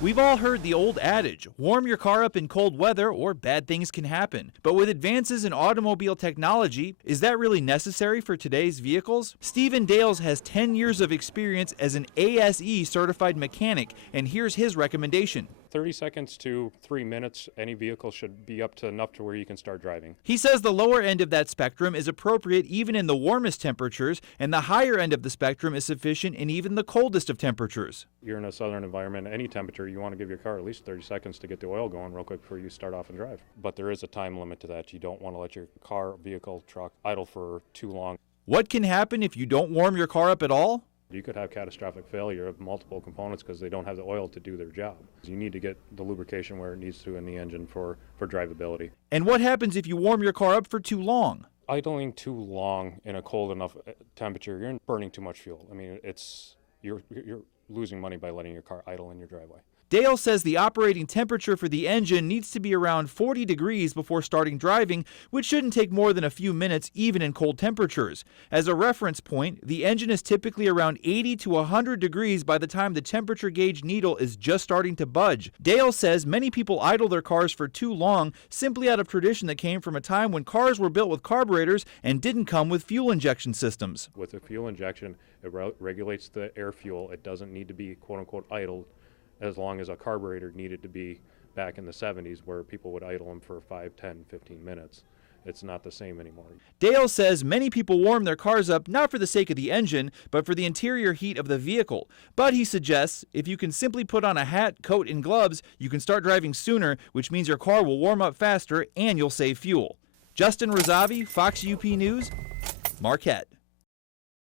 We've all heard the old adage, warm your car up in cold weather or bad things can happen. But with advances in automobile technology, is that really necessary for today's vehicles? Stephen Dales has 10 years of experience as an ASE certified mechanic, and here's his recommendation. 30 seconds to 3 minutes, any vehicle should be up to enough to where you can start driving. He says the lower end of that spectrum is appropriate even in the warmest temperatures, and the higher end of the spectrum is sufficient in even the coldest of temperatures. You're in a southern environment, any temperature, you want to give your car at least 30 seconds to get the oil going real quick before you start off and drive. But there is a time limit to that. You don't want to let your car, vehicle, truck idle for too long. What can happen if you don't warm your car up at all? You could have catastrophic failure of multiple components because they don't have the oil to do their job. You need to get the lubrication where it needs to in the engine for drivability. And what happens if you warm your car up for too long? Idling too long in a cold enough temperature, you're burning too much fuel. I mean, you're losing money by letting your car idle in your driveway. Dale says the operating temperature for the engine needs to be around 40 degrees before starting driving, which shouldn't take more than a few minutes even in cold temperatures. As a reference point, the engine is typically around 80 to 100 degrees by the time the temperature gauge needle is just starting to budge. Dale says many people idle their cars for too long simply out of tradition that came from a time when cars were built with carburetors and didn't come with fuel injection systems. With a fuel injection, it regulates the air fuel. It doesn't need to be quote-unquote idled as long as a carburetor needed to be back in the 70s where people would idle them for 5, 10, 15 minutes. It's not the same anymore. Dale says many people warm their cars up not for the sake of the engine, but for the interior heat of the vehicle. But he suggests if you can simply put on a hat, coat, and gloves, you can start driving sooner, which means your car will warm up faster and you'll save fuel. Justin Razavi, Fox UP News, Marquette.